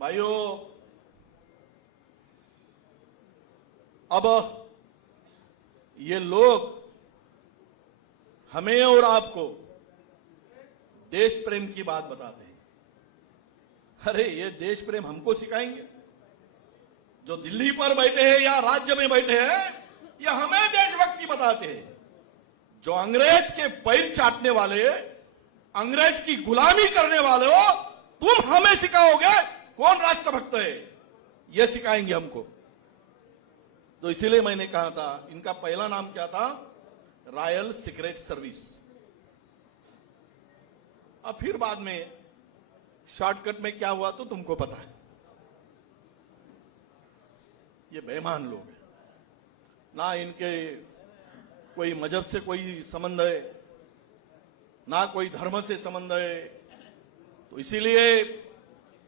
भाइयों, अब ये लोग हमें और आपको देश प्रेम की बात बताते हैं। अरे ये देश प्रेम हमको सिखाएंगे? जो दिल्ली पर बैठे हैं या राज्य में बैठे हैं, या हमें देशभक्ति बताते हैं? जो अंग्रेज के पैर चाटने वाले, अंग्रेज की गुलामी करने वाले हो, तुम हमें सिखाओगे कौन राष्ट्रभक्त है? यह सिखाएंगे हमको। तो इसीलिए मैंने कहा था, इनका पहला नाम क्या था? Royal secret service. अब फिर बाद में शॉर्टकट में क्या हुआ तो तुमको पता है। ये बेईमान लोग हैं ना, इनके कोई मजहब से कोई संबंध है ना कोई धर्म से संबंध है। तो इसीलिए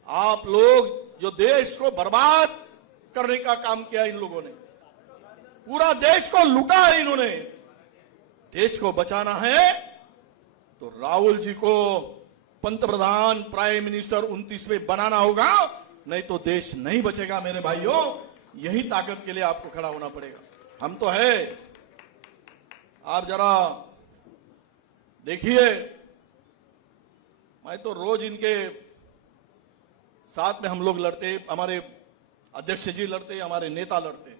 आप लोग जो देश को बर्बाद करने का काम किया, इन लोगों ने पूरा देश को लूटा है। इन्होंने देश को बचाना है तो राहुल जी को पंतप्रधान, प्राइम मिनिस्टर 29वें बनाना होगा, नहीं तो देश नहीं बचेगा। मेरे भाइयों, यही ताकत के लिए आपको खड़ा होना पड़ेगा। हम तो है। आप जरा देखिए, मैं तो रोज इनके साथ में हम लोग लड़ते, हमारे अध्यक्ष जी लड़ते, हमारे नेता लड़ते,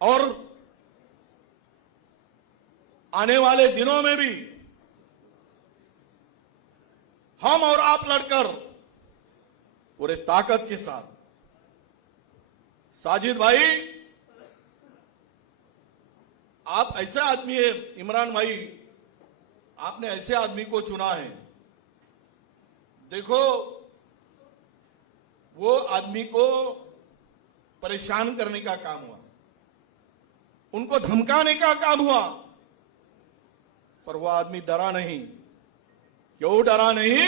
और आने वाले दिनों में भी हम और आप लड़कर पूरे ताकत के साथ। साजिद भाई, आप ऐसे आदमी है, इमरान भाई आपने ऐसे आदमी को चुना है। देखो, वो आदमी को परेशान करने का काम हुआ, उनको धमकाने का काम हुआ, पर वो आदमी डरा नहीं। क्यों डरा नहीं?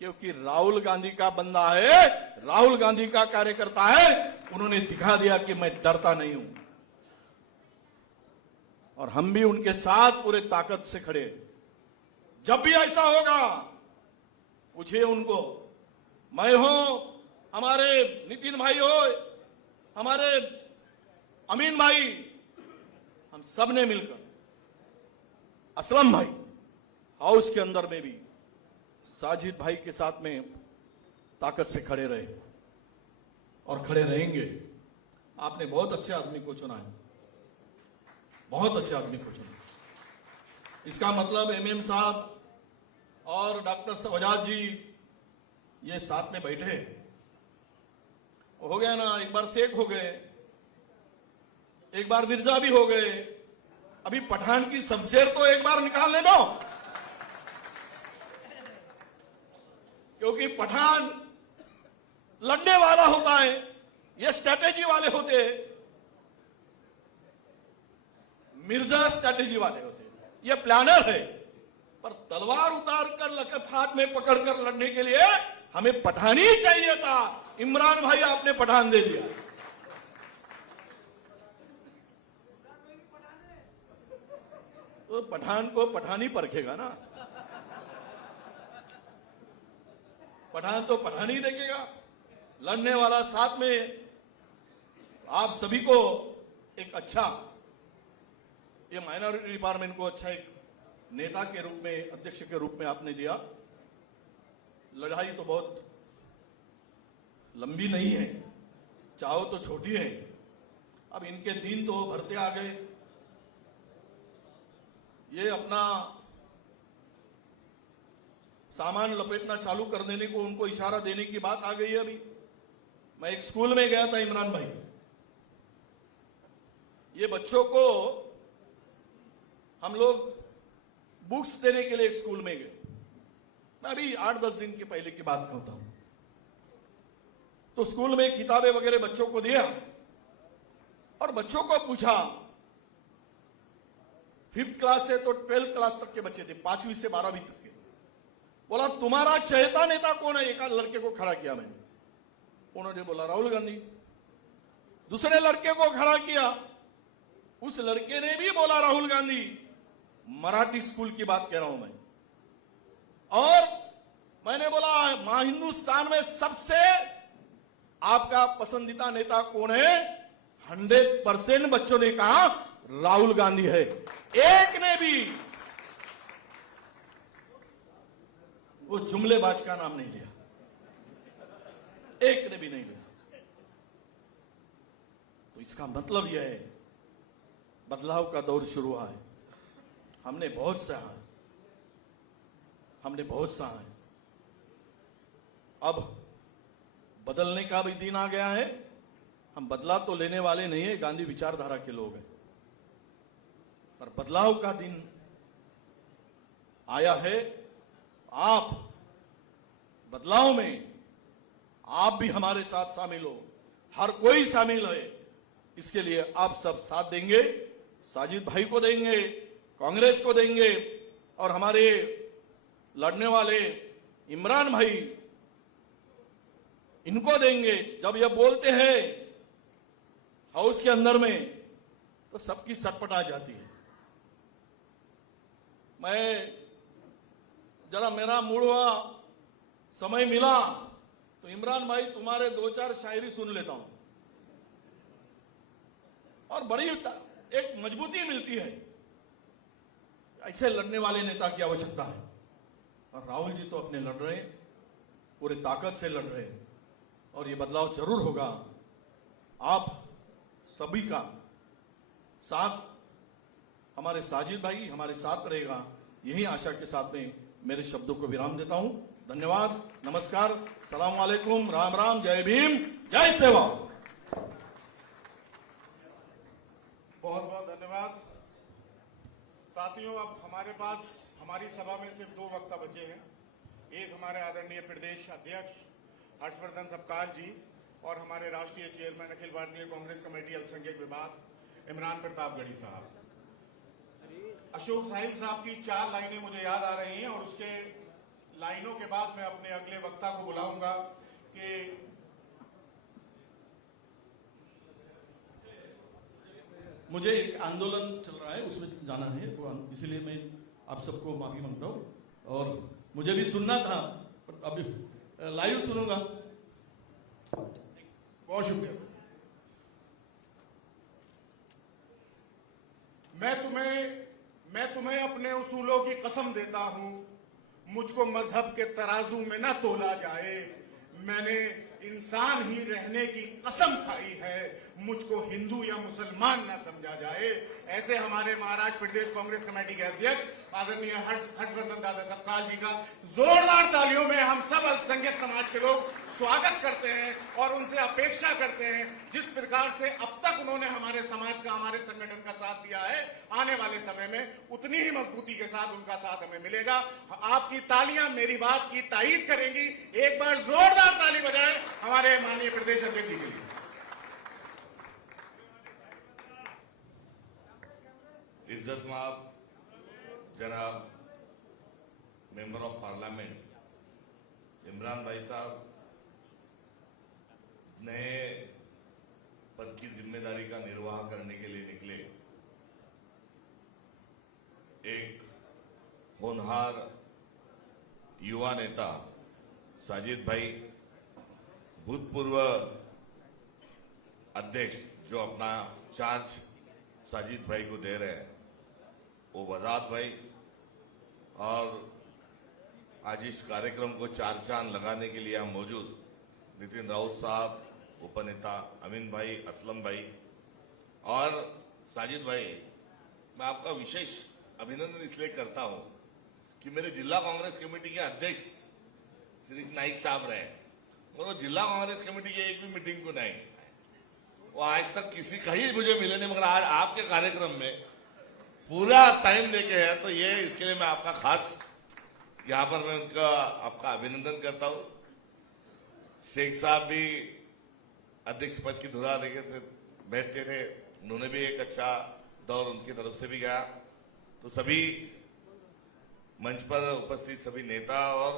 क्योंकि राहुल गांधी का बंदा है, राहुल गांधी का कार्यकर्ता है। उन्होंने दिखा दिया कि मैं डरता नहीं हूं, और हम भी उनके साथ पूरे ताकत से खड़े। जब भी ऐसा होगा पूछिए उनको, मैं हूं, हमारे नितिन भाई हो, हमारे अमीन भाई, हम सब ने मिलकर, असलम भाई हाउस के अंदर में भी साजिद भाई के साथ में ताकत से खड़े रहे और खड़े रहेंगे। आपने बहुत अच्छे आदमी को चुना है, बहुत अच्छे आदमी को चुना। इसका मतलब एमएम साहब और डॉक्टर सवजाद जी ये साथ में बैठे हो गया ना। एक बार शेख हो गए, एक बार मिर्जा भी हो गए, अभी पठान की शमशेर तो एक बार निकालने दो, क्योंकि पठान लड़ने वाला होता है, ये स्ट्रैटेजी वाले होते हैं। मिर्जा स्ट्रैटेजी वाले होते हैं, ये प्लानर है। पर तलवार उतार कर लकत हाथ में पकड़कर लड़ने के लिए हमें पठान ही चाहिए था। इमरान भाई आपने पठान दे दिया। तो पठान को पठान ही परखेगा ना, पठान तो पठान ही देखेगा। लड़ने वाला साथ में। आप सभी को एक अच्छा, ये माइनॉरिटी डिपार्टमेंट को अच्छा एक नेता के रूप में, अध्यक्ष के रूप में आपने दिया। लड़ाई तो बहुत लंबी नहीं है, चाहो तो छोटी है। अब इनके दिन तो भरते आ गए। ये अपना सामान लपेटना चालू कर देने को, उनको इशारा देने की बात आ गई है। अभी मैं एक स्कूल में गया था, इमरान भाई, ये बच्चों को हम लोग बुक्स देने के लिए एक स्कूल में गए। मैं अभी 8-10 दिन के पहले की बात करता हूं। तो स्कूल में किताबें वगैरह बच्चों को दिया और बच्चों को पूछा, 5th क्लास से तो 12th क्लास तक के बच्चे थे, 5वीं से 12वीं तक के। बोला तुम्हारा चहेता नेता कौन है? एक लड़के को खड़ा किया मैंने, उन्होंने बोला राहुल गांधी। दूसरे लड़के को खड़ा किया, उस लड़के ने भी बोला राहुल गांधी। मराठी स्कूल की बात कह रहा हूं मैं। और हिंदुस्तान में सबसे आपका पसंदीदा नेता कौन है? 100% बच्चों ने कहा राहुल गांधी है। एक ने भी वो जुमलेबाज का नाम नहीं लिया, एक ने भी नहीं लिया। तो इसका मतलब यह है बदलाव का दौर शुरू हुआ है। हमने बहुत सहा है, हमने बहुत सहा है। अब बदलने का भी दिन आ गया है। हम बदलाव तो लेने वाले नहीं है, गांधी विचारधारा के लोग हैं, पर बदलाव का दिन आया है। आप बदलाव में आप भी हमारे साथ शामिल हो, हर कोई शामिल है। इसके लिए आप सब साथ देंगे, साजिद भाई को देंगे, कांग्रेस को देंगे, और हमारे लड़ने वाले इमरान भाई इनको देंगे। जब ये बोलते हैं हाउस के अंदर में तो सबकी सटपट आ जाती है। मैं जरा मेरा मूड हुआ, समय मिला तो इमरान भाई तुम्हारे 2-4 शायरी सुन लेता हूं, और बड़ी एक मजबूती मिलती है। ऐसे लड़ने वाले नेता की आवश्यकता है, और राहुल जी तो अपने लड़ रहे हैं, पूरे ताकत से लड़ रहे हैं, और ये बदलाव जरूर होगा। आप सभी का साथ, हमारे साजिद भाई हमारे साथ रहेगा, यही आशा के साथ में मेरे शब्दों को विराम देता हूं। धन्यवाद, नमस्कार, सलाम वालेकुम, राम राम, जय भीम, जय सेवा। बहुत बहुत धन्यवाद साथियों। अब हमारे पास हमारी सभा में सिर्फ 2 वक्ता बचे हैं। एक हमारे आदरणीय प्रदेश अध्यक्ष हर्षवर्धन सपकाल जी, और हमारे राष्ट्रीय चेयरमैन अखिल भारतीय कांग्रेस कमेटी अल्पसंख्यक विभाग इमरान प्रताप गढ़ी साहब। अशोक साहिल साहब की 4 लाइनें मुझे याद आ रही हैं, और उसके लाइनों के बाद मैं अपने अगले वक्ता को बुलाऊंगा कि मुझे एक आंदोलन चल रहा है, उसमें जाना है, तो इसलिए मैं आप सबको माफी मांगता हूं। और मुझे भी सुनना था, पर अभी लाइव सुनूंगा। बहुत शुक्रिया। मैं तुम्हें अपने उसूलों की कसम देता हूं, मुझको मजहब के तराजू में न तोला जाए। मैंने इंसान ही रहने की कसम खाई है, मुझको हिंदू या मुसलमान न समझा जाए। ऐसे हमारे महाराष्ट्र प्रदेश कांग्रेस कमेटी के अध्यक्ष आदरणीय हर्षवर्धन दादा सपकाल जी का जोरदार तालियों में हम सब अल्पसंख्यक समाज के लोग स्वागत करते हैं, और उनसे अपेक्षा करते हैं जिस प्रकार से अब तक उन्होंने हमारे समाज का, हमारे संगठन का साथ दिया है, आने वाले समय में उतनी ही मजबूती के साथ उनका साथ हमें मिलेगा। आपकी तालियां मेरी बात की तायीद करेंगी। एक बार जोरदार ताली बजाएं हमारे माननीय प्रदेश अध्यक्ष जी के लिए। इज्जतमाब जनाब मेंबर ऑफ पार्लियामेंट इमरान भाई साहब नए पद की जिम्मेदारी का निर्वाह करने के लिए निकले। एक होनहार युवा नेता साजिद भाई, भूतपूर्व अध्यक्ष जो अपना चार्ज साजिद भाई को दे रहे हैं, वो वजाद भाई, और आज इस कार्यक्रम को 4 चांद लगाने के लिए हम मौजूद नितिन राउत साहब, उपनेता अमीन भाई, असलम भाई और साजिद भाई। मैं आपका विशेष अभिनंदन इसलिए करता हूं कि मेरे जिला कांग्रेस कमेटी के अध्यक्ष श्री नाइक साहब रहे, वो जिला कांग्रेस कमेटी की एक भी मीटिंग को नहीं, वो आज तक किसी का ही मुझे मिले नहीं, मगर आज आपके कार्यक्रम में पूरा टाइम देके है, तो ये इसके लिए मैं आपका खास यहाँ पर मैं उनका आपका अभिनंदन करता हूँ। शेख साहब भी अध्यक्ष पद की धुरा लेके बैठते थे, उन्होंने भी एक अच्छा दौर उनकी तरफ से भी गया। तो सभी मंच पर उपस्थित सभी नेता और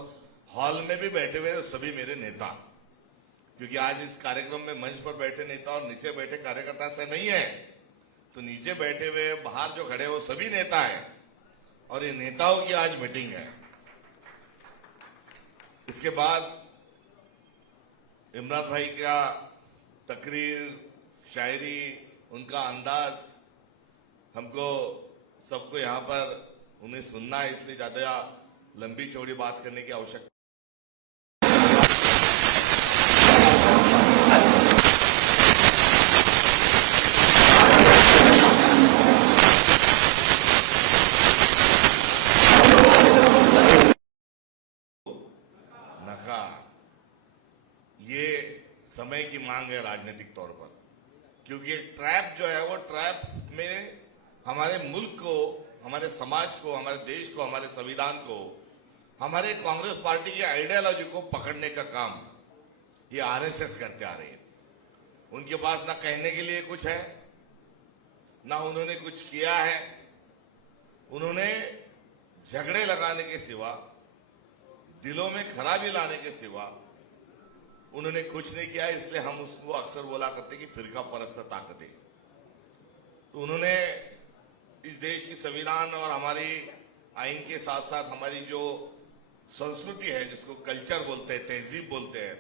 हॉल में भी बैठे हुए सभी मेरे नेता, क्योंकि आज इस कार्यक्रम में मंच पर बैठे नेता और नीचे बैठे कार्यकर्ता से नहीं है, तो नीचे बैठे हुए बाहर जो खड़े वो सभी नेता हैं, और ये नेताओं की आज मीटिंग है। इसके बाद इमरान भाई का तकरीर, शायरी, उनका अंदाज, हमको सबको यहाँ पर उन्हें सुनना है, इसलिए ज्यादा लंबी चौड़ी बात करने की आवश्यकता नका। ये समय की मांग है राजनीतिक तौर पर, क्योंकि ट्रैप जो है वो ट्रैप में हमारे मुल्क को, हमारे समाज को, हमारे देश को, हमारे संविधान को, हमारे कांग्रेस पार्टी की आइडियोलॉजी को पकड़ने का काम ये आरएसएस करते आ रही है। उनके पास ना कहने के लिए कुछ है, ना उन्होंने कुछ किया है। उन्होंने झगड़े लगाने के सिवा, दिलों में खराबी लाने के सिवा उन्होंने कुछ नहीं किया। इसलिए हम उसको अक्सर बोला करते कि फिरका परस्त ताकतें। तो उन्होंने इस देश की संविधान और हमारी आइन के साथ साथ हमारी जो संस्कृति है, जिसको कल्चर बोलते हैं, तहजीब बोलते हैं,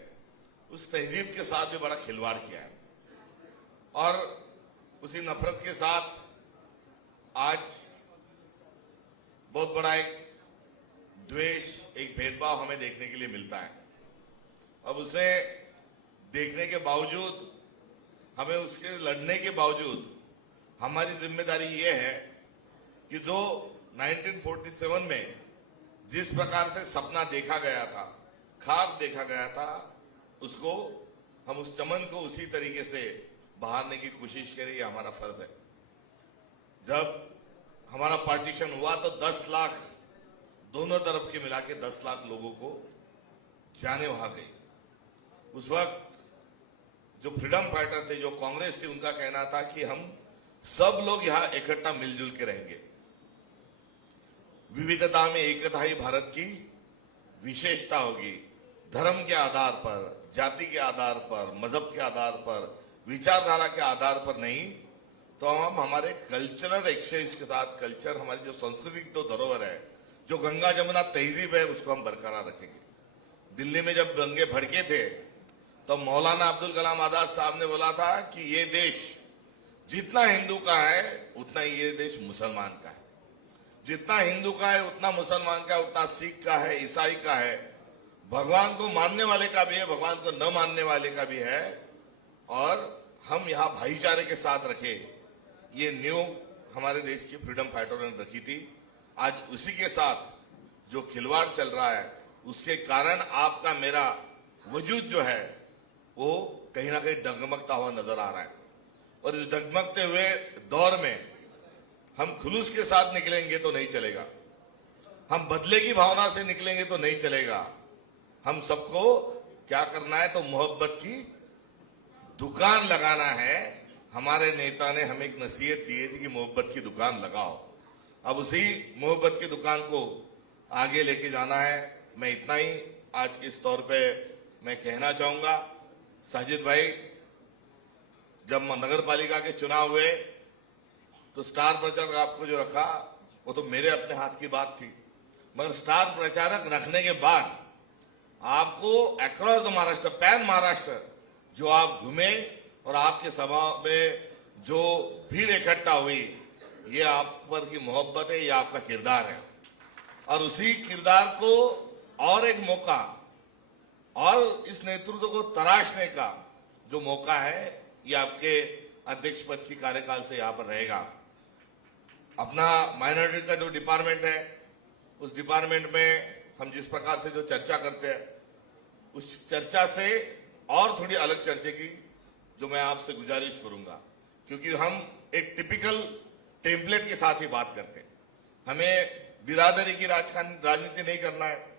उस तहजीब के साथ भी बड़ा खिलवाड़ किया है। और उसी नफरत के साथ आज बहुत बड़ा एक द्वेष, एक भेदभाव हमें देखने के लिए मिलता है। अब उसे देखने के बावजूद, हमें उसके लड़ने के बावजूद हमारी जिम्मेदारी ये है कि जो 1947 में जिस प्रकार से सपना देखा गया था, ख्वाब देखा गया था, उसको हम उस चमन को उसी तरीके से बहारने की कोशिश करें, ये हमारा फर्ज है। जब हमारा पार्टीशन हुआ तो 10 लाख दोनों तरफ के मिला के 10 लाख लोगों को जाने वहां गई। उस वक्त जो फ्रीडम फाइटर थे, जो कांग्रेस थी, उनका कहना था कि हम सब लोग यहां इकट्ठा मिलजुल के रहेंगे। विविधता में एकता ही भारत की विशेषता होगी। धर्म के आधार पर, जाति के आधार पर, मजहब के आधार पर, विचारधारा के आधार पर नहीं, तो हम हमारे कल्चरल एक्सचेंज के साथ, कल्चर, हमारी जो सांस्कृतिक तो धरोहर है, जो गंगा जमुना तहजीब है, उसको हम बरकरार रखेंगे। दिल्ली में जब दंगे भड़के थे तो मौलाना अब्दुल कलाम आजाद साहब ने बोला था कि ये देश जितना हिंदू का है उतना ही ये देश मुसलमान का है, जितना हिंदू का है उतना मुसलमान का है, उतना सिख का है, ईसाई का है, भगवान को मानने वाले का भी है, भगवान को न मानने वाले का भी है। और हम यहाँ भाईचारे के साथ रखे, ये नींव हमारे देश की फ्रीडम फाइटरों ने रखी थी। आज उसी के साथ जो खिलवाड़ चल रहा है, उसके कारण आपका मेरा वजूद जो है वो कहीं ना कहीं डगमगता हुआ नजर आ रहा है। और इस डगमगते हुए दौर में हम खुलूस के साथ निकलेंगे तो नहीं चलेगा, हम बदले की भावना से निकलेंगे तो नहीं चलेगा। हम सबको क्या करना है, तो मोहब्बत की दुकान लगाना है। हमारे नेता ने हमें एक नसीहत दी थी कि मोहब्बत की दुकान लगाओ। अब उसी मोहब्बत की दुकान को आगे लेके जाना है। मैं इतना ही आज के इस तौर पे मैं कहना चाहूंगा। साजिद भाई, जब नगर पालिका के चुनाव हुए तो स्टार प्रचारक आपको जो रखा वो तो मेरे अपने हाथ की बात थी, मगर स्टार प्रचारक रखने के बाद आपको across the Maharashtra, pan Maharashtra जो आप घूमे और आपके सभा में जो भीड़ इकट्ठा हुई, ये आप पर की मोहब्बत है, ये आपका किरदार है। और उसी किरदार को और एक मौका और इस नेतृत्व को तराशने का जो मौका है, ये आपके अध्यक्ष पद की कार्यकाल से यहां पर रहेगा। अपना माइनॉरिटी का जो डिपार्टमेंट है, उस डिपार्टमेंट में हम जिस प्रकार से जो चर्चा करते हैं, उस चर्चा से और थोड़ी अलग चर्चा की जो मैं आपसे गुजारिश करूंगा, क्योंकि हम एक टिपिकल टेम्पलेट के साथ ही बात करते हैं। हमें बिरादरी की राजनीति नहीं करना है,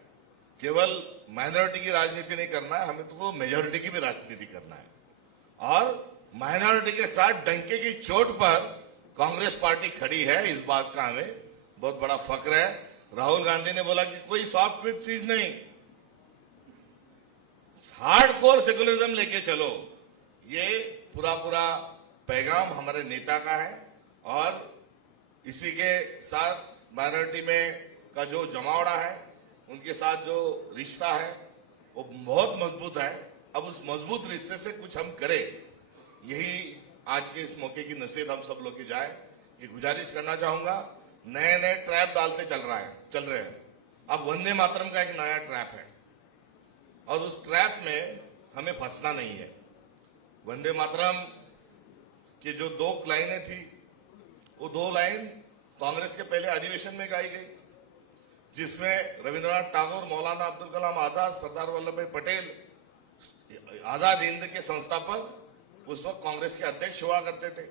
केवल माइनॉरिटी की राजनीति नहीं करना है, हमें तो मेजॉरिटी की भी राजनीति करना है। और माइनॉरिटी के साथ डंके की चोट पर कांग्रेस पार्टी खड़ी है, इस बात का हमें बहुत बड़ा फख्र है। राहुल गांधी ने बोला कि कोई सॉफ्टवेयर चीज नहीं, हार्डकोर सेकुलरिज्म लेके चलो। ये पूरा पैगाम हमारे नेता का है। और इसी के साथ माइनॉरिटी में का जो जमावड़ा है, उनके साथ जो रिश्ता है वो बहुत मजबूत है। अब उस मजबूत रिश्ते से कुछ हम करें, यही आज के इस मौके की नसीहत हम सब लोग की जाए। ये गुजारिश करना चाहूंगा, नए नए ट्रैप डालते चल रहे हैं। अब वंदे मातरम का एक नया ट्रैप है और उस ट्रैप में हमें फंसना नहीं है। वंदे मातरम की जो 2 लाइनें थी, वो 2 लाइन कांग्रेस के पहले अधिवेशन में गाई गई, जिसमें रविंद्रनाथ टैगोर, मौलाना अब्दुल कलाम आजाद, सरदार वल्लभ भाई पटेल, आजाद हिंद के संस्थापक उस वक्त कांग्रेस के अध्यक्ष हुआ करते थे,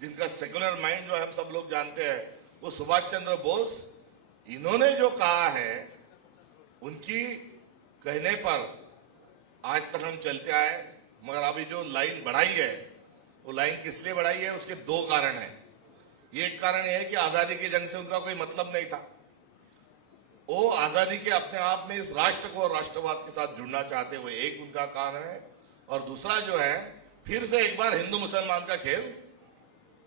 जिनका सेक्युलर माइंड जो हम सब लोग जानते हैं, वो सुभाष चंद्र बोस। इन्होंने जो कहा है, उनकी कहने पर आज तक हम चलते आए, मगर अभी जो लाइन बढ़ाई है, वो लाइन किस लिए बढ़ाई है, उसके 2 कारण हैं। एक कारण यह है कि आजादी की जंग से उनका कोई मतलब नहीं था, वो आजादी के अपने आप में इस राष्ट्र को और राष्ट्रवाद के साथ जुड़ना चाहते हुए, एक उनका कारण है। और दूसरा जो है, फिर से एक बार हिंदू मुसलमान का खेल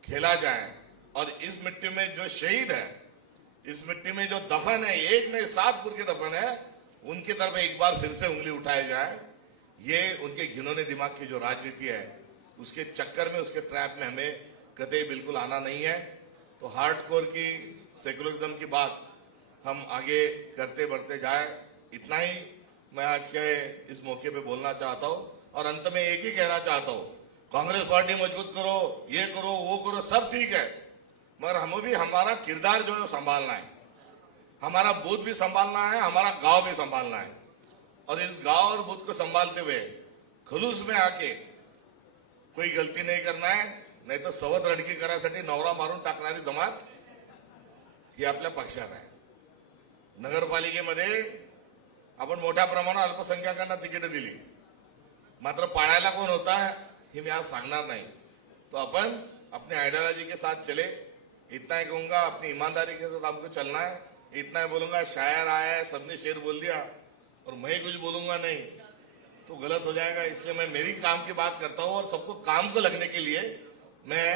खेला जाए और इस मिट्टी में जो शहीद है, इस मिट्टी में जो दफन है, एक नहीं 7 पुर के दफन है, उनकी तरफ एक बार फिर से उंगली उठाई जाए। ये उनके घिनौने दिमाग की जो राजनीति है, उसके चक्कर में, उसके ट्रैप में हमें कतई बिल्कुल आना नहीं है। तो हार्डकोर की सेकुलरिज्म की बात हम आगे करते बढ़ते जाए, इतना ही मैं आज के इस मौके पे बोलना चाहता हूं। और अंत में एक ही कहना चाहता हूं, कांग्रेस पार्टी मजबूत करो, ये करो, वो करो, सब ठीक है, मगर हमें भी हमारा किरदार जो है संभालना है, हमारा बूथ भी संभालना है, हमारा गांव भी संभालना है। और इस गांव और बूथ को संभालते हुए खलूस में आके कोई गलती नहीं करना है, नाही तर सवत रडकी करायसाठी नवरा मारून टाकणारी जमात ही आपल्या पक्षात आहे। नगरपालिकेमध्ये आपण मोठ्या प्रमाणात अल्पसंख्याकांना तिकीट दिली, मात्र पाळायला कोण होता हे मी आज सांगणार नाही। तो अपन अपने आइडियोलॉजी के साथ चले, इतना ही कहूंगा, अपनी ईमानदारी के साथ हमको चलना है। इतना ही बोलूंगा, शायर आया है, सबने शेर बोल दिया और मैं कुछ बोलूंगा नहीं तो गलत हो जाएगा, इसलिए मैं मेरी काम की बात करता हूं और सबको काम को लगने के लिए मैं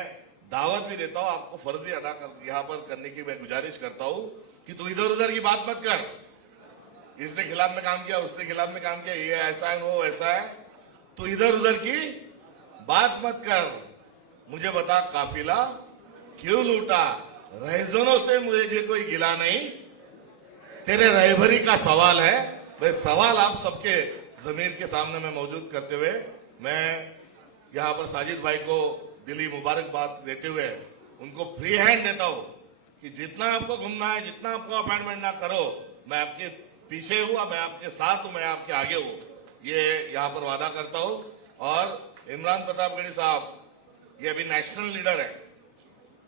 दावत भी देता हूं, आपको फर्ज भी अदा कर यहां पर करने की मैं गुजारिश करता हूं कि तू इधर उधर की बात मत कर, इसने खिलाफ में काम किया, उसने खिलाफ में काम किया, ये ऐसा है, वो ऐसा है, तू इधर उधर की बात मत कर। मुझे बता काफिला क्यों लूटा, रहजनों से मुझे कोई गिला नहीं, तेरे रहबरी का सवाल है। वह सवाल आप सबके जमीर के सामने में मौजूद करते हुए मैं यहां पर साजिद भाई को दिली मुबारकबाद देते हुए उनको फ्री हैंड देता हूं कि जितना आपको घूमना है, जितना आपको अपॉइंटमेंट ना करो, मैं आपके पीछे हूं, मैं आपके साथ हूं, मैं आपके आगे हूं, ये यहां पर वादा करता हूं। और इमरान प्रतापगढ़ी साहब ये अभी नेशनल लीडर है,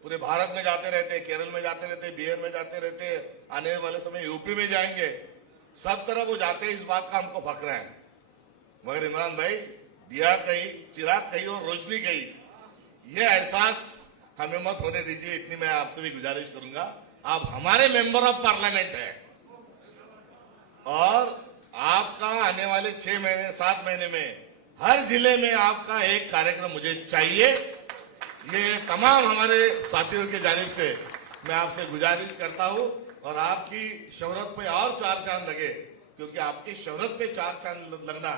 पूरे भारत में जाते रहते, केरल में जाते रहते, बिहार में जाते रहते, आने वाले समय यूपी में जाएंगे, सब तरफ वो जाते हैं, इस बात का हमको फख्र है। मगर इमरान भाई, दिया कहीं, चिराग कहीं और रोशनी कहीं, ये एहसास हमें मत होने दीजिए, इतनी मैं आपसे भी गुजारिश करूंगा। आप हमारे मेंबर ऑफ पार्लियामेंट हैं और आपका आने वाले 6 महीने 7 महीने में हर जिले में आपका एक कार्यक्रम मुझे चाहिए। ये तमाम हमारे साथियों की जानिब से मैं आपसे गुजारिश करता हूं और आपकी शोहरत पे और 4 चांद लगे, क्योंकि आपकी शोहरत पे 4 चांद लगना,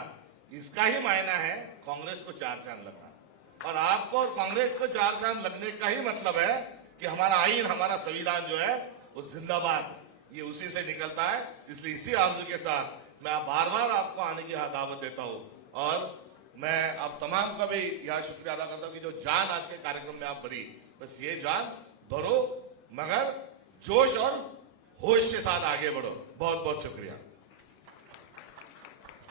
इसका ही मायना है कांग्रेस को 4 चांद लगना। और आपको और कांग्रेस को 4 चांद लगने का ही मतलब है कि हमारा आईन, हमारा संविधान जो है वो जिंदाबाद, ये उसी से निकलता है। इसलिए इसी आरज़ू के साथ मैं बार बार आपको आने की दावत देता हूं और मैं आप तमाम का भी यह शुक्रिया अदा करता हूं कि जो जान आज के कार्यक्रम में आप भरी, बस ये जान भरो, मगर जोश और होश के साथ आगे बढ़ो। बहुत बहुत शुक्रिया।